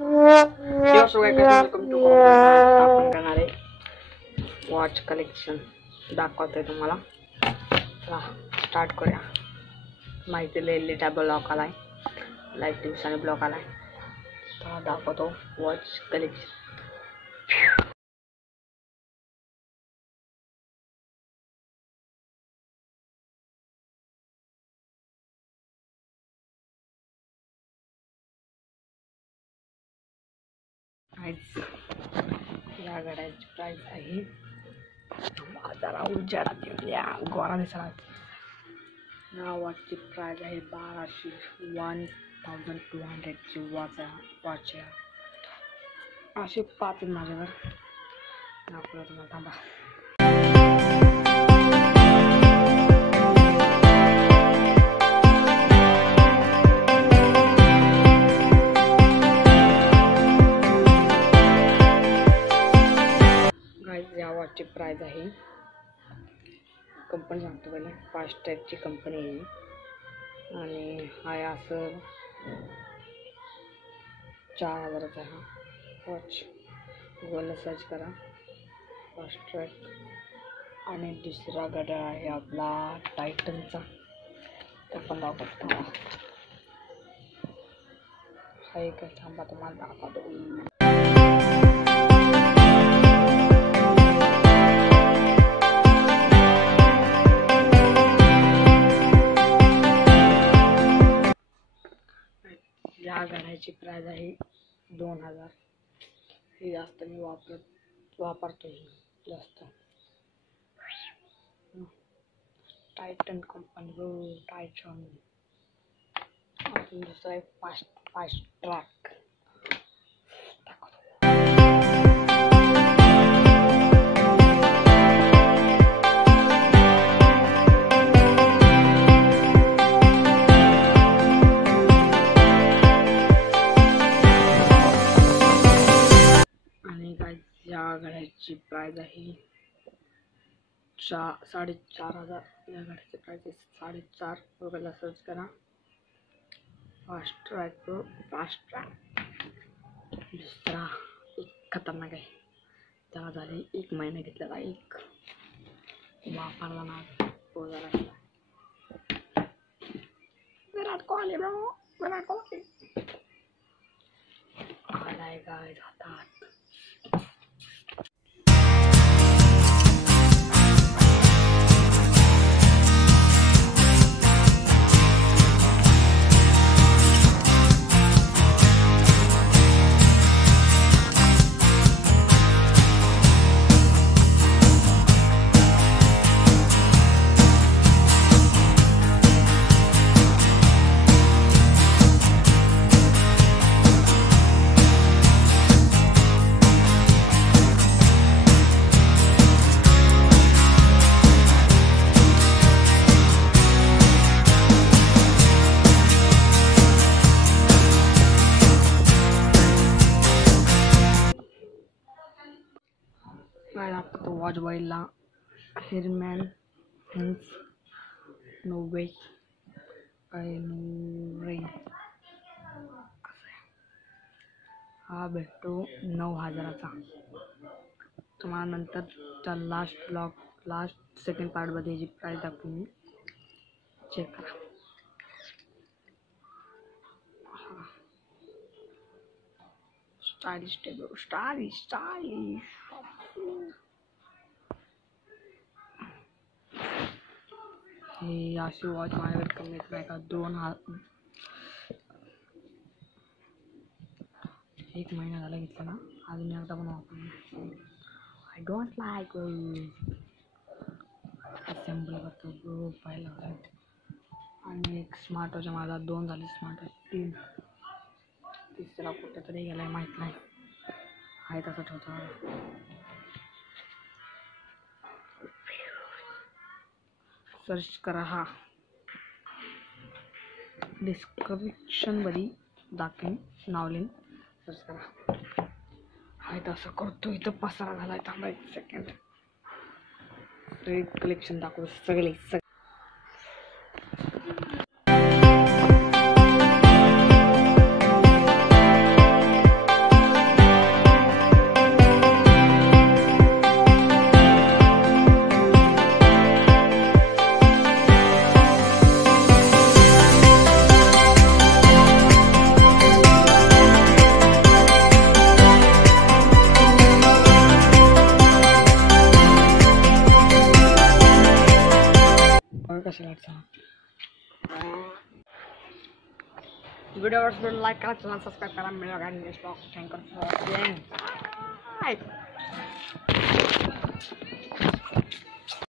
Welcome to आपण करणार आहे वॉच कलेक्शन दाखवतोय तुम्हाला. चला स्टार्ट करूया. माहिती लिहिली टॅब ब्लॉक आलाय, लाईट दिवसाने ब्लॉक आलाय. चला दाखवतो वॉच कलेक्शन. या घड्याची प्राइस आहे जरा उजेडात येऊया गोरा दिसला. या वॉचची प्राइस आहे 1200 वॉच आहे. असे 5 आहेत माझ्याकडे. दाखवतो तुम्हाला, थांबा. या वॉचची प्राइस आहे, कंपनी सांगतो पहिले, फास्ट्रॅकची कंपनी आहे आणि हाय असं 4000चा हा वॉच. गुगलला सर्च करा फास्ट्रॅक. आणि दुसरा घड्याळ आहे आपला टायटनचा, ते पण दाखवतो. हा एक थांबा तुम्हाला दाखवतो. या घड्याची प्राइस आहे 2000. हे जास्त मी वापरतो जास्त. Titan company, Titan. अजून दुसरा आहे फास्ट्रॅक. या घड्याची प्राइस आहे 4500. या घड्याची प्राइस आहे 4500. गुगलला सर्च करा फास्ट्रॅक. दुसरा एक खतरनाक आहे, त्याला झाले 1 महिना घेतलेला, एक वापरला ना पोजाला. विराट कोहली ब्रो, विराट कोहली आलाय काय जातात. तो वॉच बघितला हेरमॅन हेन्स 90 हा भेटतो 9000चा. तुम्हाला नंतरच्या लास्ट सेकंड पार्टमध्ये याची प्राइस दाखवून मी चेक करा. Stylish table, stylish. हे अशी वॉच माझ्याकडे कमीत नाही का 1 महिना झाला घेतला ना, अजून एकदा पण वापरला. आय डोंट लाईक असेंबल करतो ब्रो पाहिला. आणि एक स्मार्ट वॉच माझा 2 झाले, स्मार्ट वॉच 3. तिसरा कुठे तरी गेलाय माहीत नाही, आहे तसं ठेवतो. सर्च करा, हा डिस्क्रिप्शन मध्ये दाखवेन, नाव लिहून सर्च करा. आहे तसं करतो. इथं पसारा झालाय, थांबा 1 सेकंड. कलेक्शन दाखवतो सगळे. मार्शल आर्टचा. व्हिडिओ आवडला लाईक करा, चॅनल सबस्क्राईब करा. मिळवा आणि next blog. Thank you for watching.